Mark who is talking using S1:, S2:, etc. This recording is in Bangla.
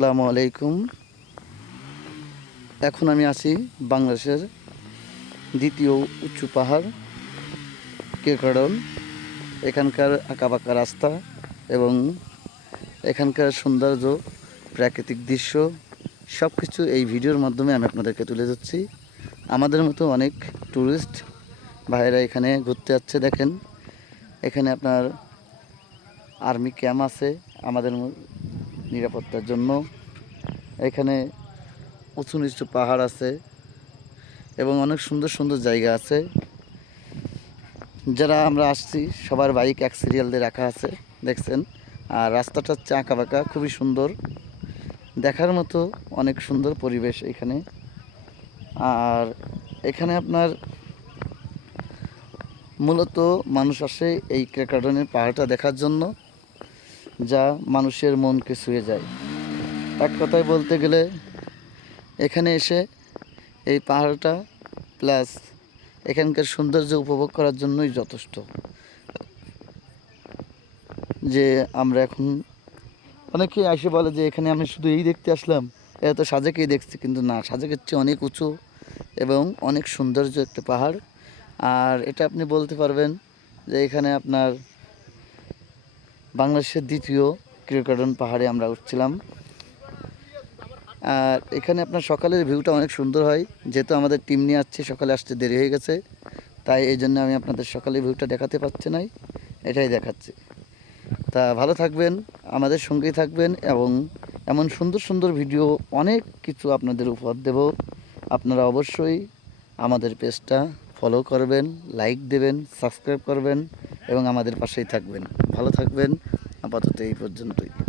S1: আসসালামু আলাইকুম। এখন আমি আছি বাংলাদেশের দ্বিতীয় উঁচু পাহাড় কেকাডন এখানকার আঁকাবাঁকা রাস্তা এবং এখানকার সৌন্দর্য, প্রাকৃতিক দৃশ্য সব কিছু এই ভিডিওর মাধ্যমে আমি আপনাদেরকে তুলে ধরছি। আমাদের মতো অনেক ট্যুরিস্ট ভাইয়েরা এখানে ঘুরতে যাচ্ছে দেখেন। এখানে আপনার আর্মি ক্যাম্প আছে, আমাদের নিরাপত্তার জন্য। এখানে উঁচু নিচু পাহাড় আছে এবং অনেক সুন্দর সুন্দর জায়গা আছে। যারা আমরা আসছি, সবার বাইক এক সিরিয়াল দিয়ে রাখা আছে, দেখছেন? আর রাস্তাটা হচ্ছে আঁকা বাঁকা, খুবই সুন্দর। দেখার মতো অনেক সুন্দর পরিবেশ এখানে। আর এখানে আপনার মূলত মানুষ আসে এই ক্রেকাডনের পাহাড়টা দেখার জন্য। যা মানুষের মনকে ছুঁয়ে যায়। এক কথায় বলতে গেলে, এখানে এসে এই পাহাড়টা প্লাস এখানকার সৌন্দর্য উপভোগ করার জন্যই যথেষ্ট। যে আমরা এখন অনেকেই এসে বলে যে, এখানে আমি শুধু এই দেখতে আসলাম এটা তো সাজেকেই দেখছি। কিন্তু না, সাজেকের চেয়ে অনেক উঁচু এবং অনেক সৌন্দর্য একটা পাহাড়। আর এটা আপনি বলতে পারবেন যে, এখানে আপনার বাংলাদেশের দ্বিতীয় ক্রিকেটন পাহাড়ে আমরা উঠছিলাম। আর এখানে আপনার সকালের ভিউটা অনেক সুন্দর হয়। যেহেতু আমাদের টিম নিয়ে আসছে, সকালে আসতে দেরি হয়ে গেছে। তাই এই জন্য আমি আপনাদের সকালের ভিউটা দেখাতে পারছি নাই, এটাই দেখাচ্ছি। তা ভালো থাকবেন, আমাদের সঙ্গেই থাকবেন এবং এমন সুন্দর সুন্দর ভিডিও অনেক কিছু আপনাদের উপহার দেব। আপনারা অবশ্যই আমাদের পেজটা ফলো করবেন লাইক দেবেন সাবস্ক্রাইব করবেন এবং আমাদের পাশেই থাকবেন। ভালো থাকবেন। আপাতত এই পর্যন্তই।